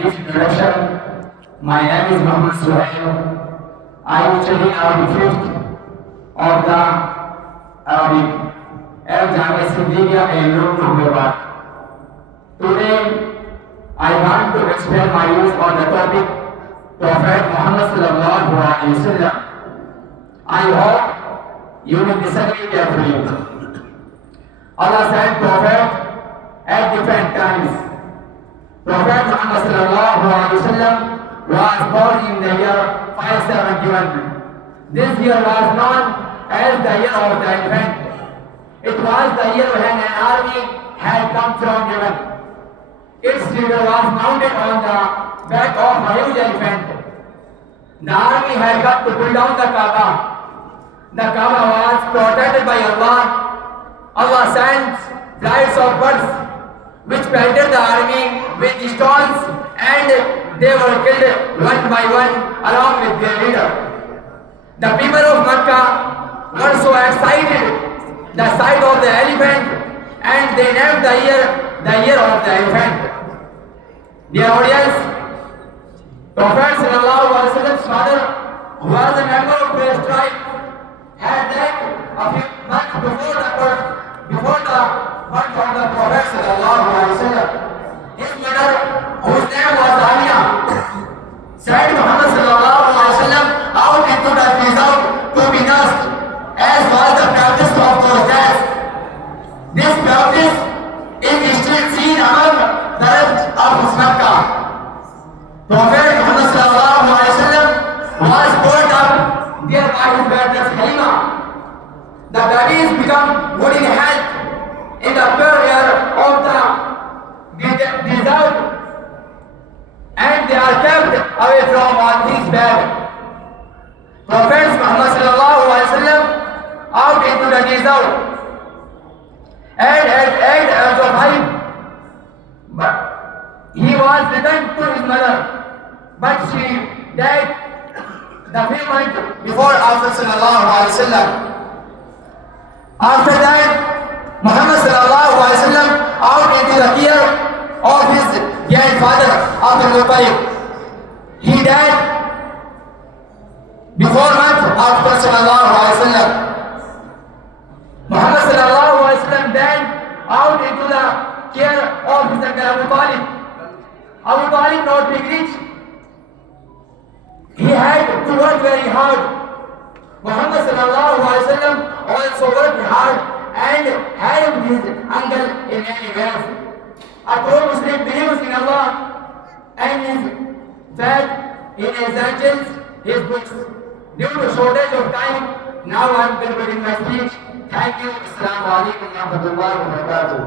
brief introduction. My name is Muhammad Suhail. I am studying the fifth of the Arabic at Jamia Siddiqia in Ahmedabad. Today, I want to explain my views on the topic Prophet Muhammad sallallahu alaihi wasallam. I hope you will disagree carefully. Allah sent Prophet at different times. Prophet Muhammad sallallahu alaihi wasallam was born in the year 571. This year was known as the year of the elephant. It was the year when an army had come from Yemen. Its leader was mounted on the back of a huge elephant. The army had got to pull down the Kaaba. The Kaaba was protected by Allah. Allah sent flights of birds which pelted the army with stones, and they were killed one by one along with their leader. The people of Mecca were so excited the sight of the elephant, and they named the year of the elephant. Dear audience, Prophet sallallahu alaihi wasallam's father, who was a member of Quraysh tribe, had died a few months before the birth of the Prophet sallallahu alaihi wasallam. His mother, whose name was Amina, sent Muhammad sallallahu alaihi wasallam out into the desert to be nursed, as was the practice of those days. This practice is still seen among the rest of Mecca. Prophet Muhammad sallallahu alaihi wasallam was brought up there by his parents Halima. The babies become good in health in the period of the desert, and they are kept away from all things bad. Prophet Muhammad sallallahu alaihi wasallam out into the desert, and at 8 years of age, he was returned to his mother, but she died the few months before Prophet sallallahu alaihi wasallam. After that, Muhammad sallallahu alaihi wasallam out into the care of his grandfather Abdul Muttalib. He died before month after sallallahu alaihi wasallam. Muhammad sallallahu alaihi wasallam then out into the care of his uncle Abu Talib. Abu Talib not being rich, he had to work very hard. Muhammad sallallahu alaihi wasallam also worked hard and helped his uncle in many ways. A true Muslim believes in Allah and his faith in his angels, his books. Due to shortage of time, now I am concluding my speech. Thank you. Assalamu alaikum wa rahmatullahi wa barakatuh.